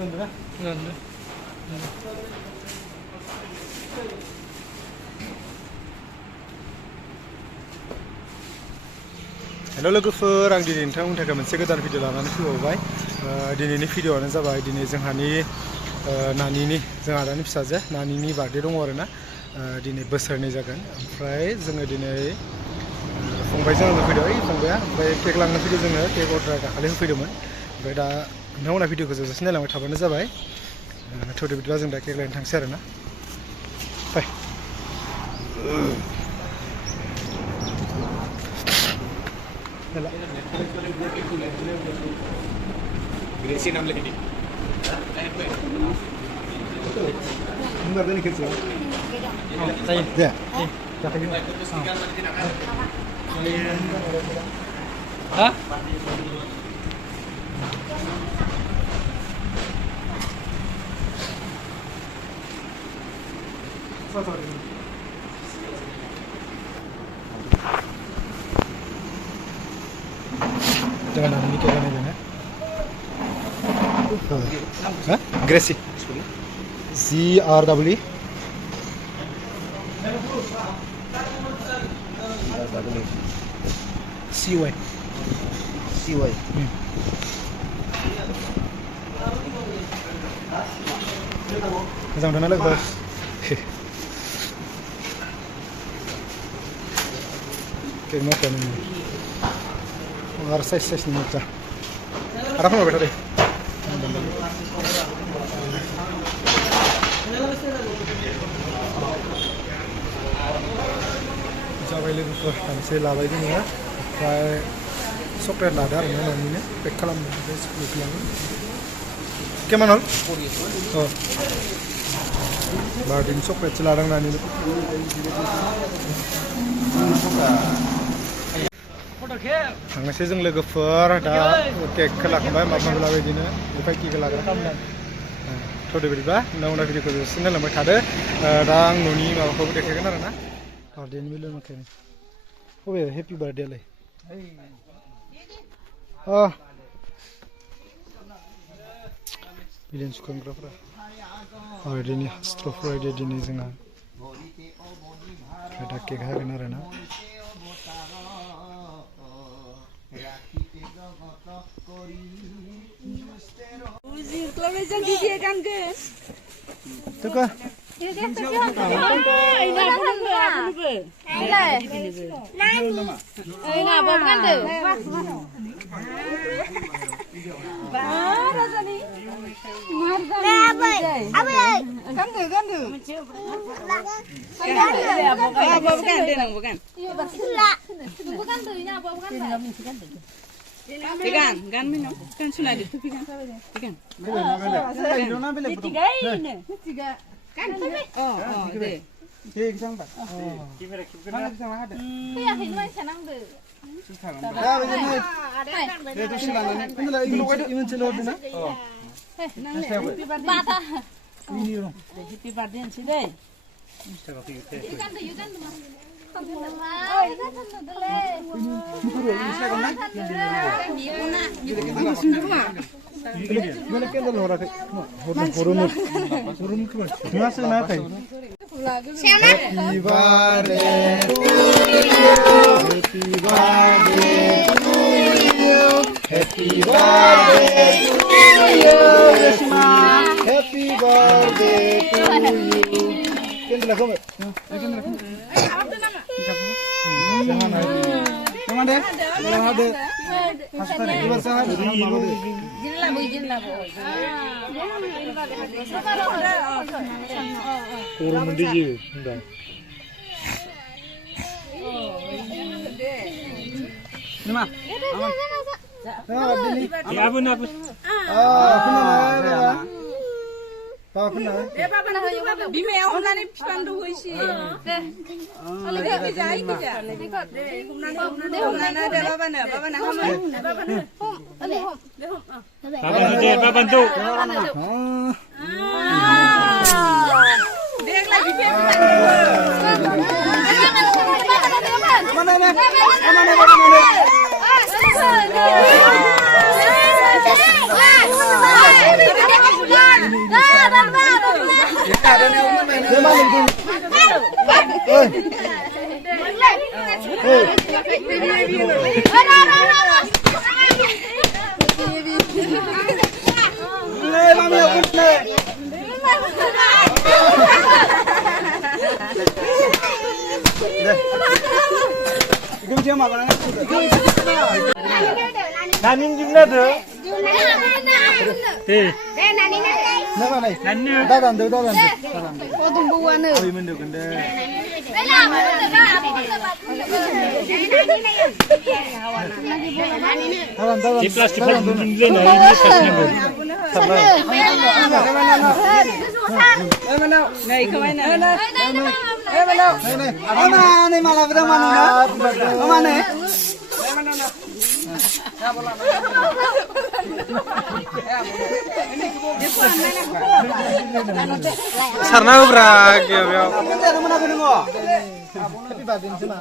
हेल' लोगोफोर आं दिनै नोंथांमोननि थाखाय मोनसे गोदान भिडिअ लानानै फैबावबाय दिनैनि भिडिअआनो जाबाय दिनै जोंहानि नानिनि जोंहा दानि फिसाजो नानिनि बार्थडे दङ आरोना दिनै बोसोरनै जागोन ओमफ्राय जोङो दिनै फंबायजों आङो फैदों ओइ फंबाया ओमफ्राय केक लांनो फैदों जोङो केक अर्डार दाखालि होफैदोंमोन ओमफ्राय दा नोंथांमोना भिडिअखौ जोबजासिम नायलांबाय थाबानो जाबाय थौदो बिदिबा जों दा केक लायनो थांसै आरोना फै Grecy नाम लिख दी Enggak ada kecil. Saya. Ya. Hah? Jangan ini kayak gini ya. Hah? Grecy. CRW. CY. CY. Jangan dana lagi bos. Kayak macam ni. Harus size ni macam. Apa mau betul deh? जाबाय लोगोफोर मोनसे लाबाय जोङो ओमफ्राय chocolate लादो आरोना न'निनो पेक खालामनो ओमफ्राय स्कुलाव लाङो केमान हल औ बार्डेनि चक्लेटसो लादों नानिनो थांनोसै जों लोगोफोर दा केकखौ लाखांबाय माबा लाबाय बिदिनो ओमफ्राय केक लाग्रा खालामदों थौदो बिदिबा उनाव भिडिअखौ जोबसिन नायलांबाय थादो दा आं न'नि माबाखौबो देखायगोन आरोना बार्थडेनि बेलायाव नंखायनो बबे हेपि बार्थडेआलाय बिलियन सुखांग्राफ्रा बार्थडेनि हास्ट्र' फ्राइडे दिनै जोंहा दा केक हागोन आरोना Tukar. Pegang, gan minum. Kan sudah itu pegang. Pegang. Tiga ini. Tiga. Kan. Oh, deh. Tiga sampai. Kamera Mana bisa ada? Iya, ini macam mana? Ya, begini. Itu silakan. Ini lah ini celor dina. Oh. Bata. Ini loh. Happy birthday sih deh. Ikan tuh. Jangan deh. Hashtag dibasahan. Kurang mendiji, enggak. Lima. Ya abun. Bimeo nani pandu hoisi. Oleh kita ija. Nana ada baba na Baba tu. Dek lagi dia. Mana? Nanin gimana tuh? Dadan tuh. Sarna berak ya. Tapi batin sih mah.